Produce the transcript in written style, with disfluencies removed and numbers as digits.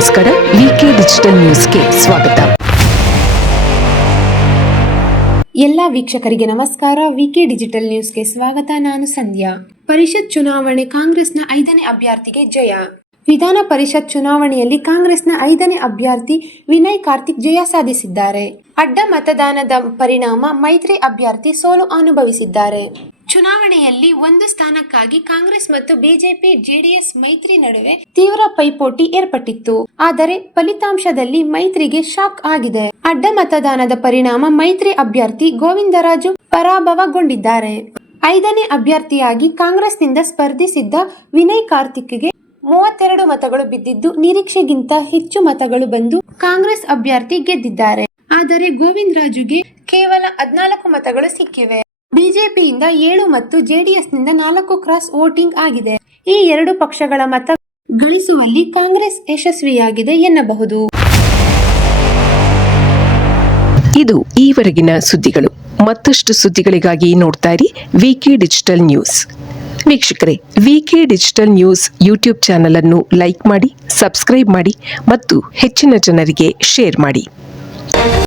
ನಮಸ್ಕಾರ. ವಿಕೆ ಡಿಜಿಟಲ್ ನ್ಯೂಸ್ಗೆ ಸ್ವಾಗತ. ಎಲ್ಲ ವೀಕ್ಷಕರಿಗೆ ನಮಸ್ಕಾರ. ವಿಕೆ ಡಿಜಿಟಲ್ ನ್ಯೂಸ್ಗೆ ಸ್ವಾಗತ. ನಾನು ಸಂಧ್ಯಾ. ಪರಿಷತ್ ಚುನಾವಣೆ, ಕಾಂಗ್ರೆಸ್ನ 5ನೇ ಅಭ್ಯರ್ಥಿಗೆ ಜಯ. ವಿಧಾನ ಪರಿಷತ್ ಚುನಾವಣೆಯಲ್ಲಿ ಕಾಂಗ್ರೆಸ್ನ 5ನೇ ಅಭ್ಯರ್ಥಿ ವಿನಯ್ ಕಾರ್ತಿಕ್ ಜಯ ಸಾಧಿಸಿದ್ದಾರೆ. ಅಡ್ಡ ಮತದಾನದ ಪರಿಣಾಮ ಮೈತ್ರಿ ಅಭ್ಯರ್ಥಿ ಸೋಲು ಅನುಭವಿಸಿದ್ದಾರೆ. ಚುನಾವಣೆಯಲ್ಲಿ ಒಂದು ಸ್ಥಾನಕ್ಕಾಗಿ ಕಾಂಗ್ರೆಸ್ ಮತ್ತು ಬಿಜೆಪಿ ಜೆಡಿಎಸ್ ಮೈತ್ರಿ ನಡುವೆ ತೀವ್ರ ಪೈಪೋಟಿ ಏರ್ಪಟ್ಟಿತ್ತು. ಆದರೆ ಫಲಿತಾಂಶದಲ್ಲಿ ಮೈತ್ರಿಗೆ ಶಾಕ್ ಆಗಿದೆ. ಅಡ್ಡ ಮತದಾನದ ಪರಿಣಾಮ ಮೈತ್ರಿ ಅಭ್ಯರ್ಥಿ ಗೋವಿಂದರಾಜು ಪರಾಭವಗೊಂಡಿದ್ದಾರೆ. 5ನೇ ಅಭ್ಯರ್ಥಿಯಾಗಿ ಕಾಂಗ್ರೆಸ್ನಿಂದ ಸ್ಪರ್ಧಿಸಿದ್ದ ವಿನಯ್ ಕಾರ್ತಿಕ್ಗೆ 32 ಮತಗಳು ಬಿದ್ದಿದ್ದು, ನಿರೀಕ್ಷೆಗಿಂತ ಹೆಚ್ಚು ಮತಗಳು ಬಂದು ಕಾಂಗ್ರೆಸ್ ಅಭ್ಯರ್ಥಿ ಗೆದ್ದಿದ್ದಾರೆ. ಆದರೆ ಗೋವಿಂದರಾಜುಗೆ ಕೇವಲ 14 ಮತಗಳು ಸಿಕ್ಕಿವೆ. ಬಿಜೆಪಿಯಿಂದ 7 ಮತ್ತು ಜೆಡಿಎಸ್ನಿಂದ 4 ಕ್ರಾಸ್ ವೋಟಿಂಗ್ ಆಗಿದೆ. ಈ ಎರಡು ಪಕ್ಷಗಳ ಮತ ಗಳಿಸುವಲ್ಲಿ ಕಾಂಗ್ರೆಸ್ ಯಶಸ್ವಿಯಾಗಿದೆ ಎನ್ನಬಹುದು. ಇದು ಈವರೆಗಿನ ಸುದ್ದಿಗಳು. ಮತ್ತಷ್ಟು ಸುದ್ದಿಗಳಿಗಾಗಿ ನೋಡ್ತಾ ಇರಿ ವಿಕೆ ಡಿಜಿಟಲ್ ನ್ಯೂಸ್. ವೀಕ್ಷಕರೇ, ವಿಕೆ ಡಿಜಿಟಲ್ ನ್ಯೂಸ್ ಯೂಟ್ಯೂಬ್ ಚಾನೆಲ್ ಅನ್ನು ಲೈಕ್ ಮಾಡಿ, ಸಬ್ಸ್ಕ್ರೈಬ್ ಮಾಡಿ ಮತ್ತು ಹೆಚ್ಚಿನ ಜನರಿಗೆ ಶೇರ್ ಮಾಡಿ.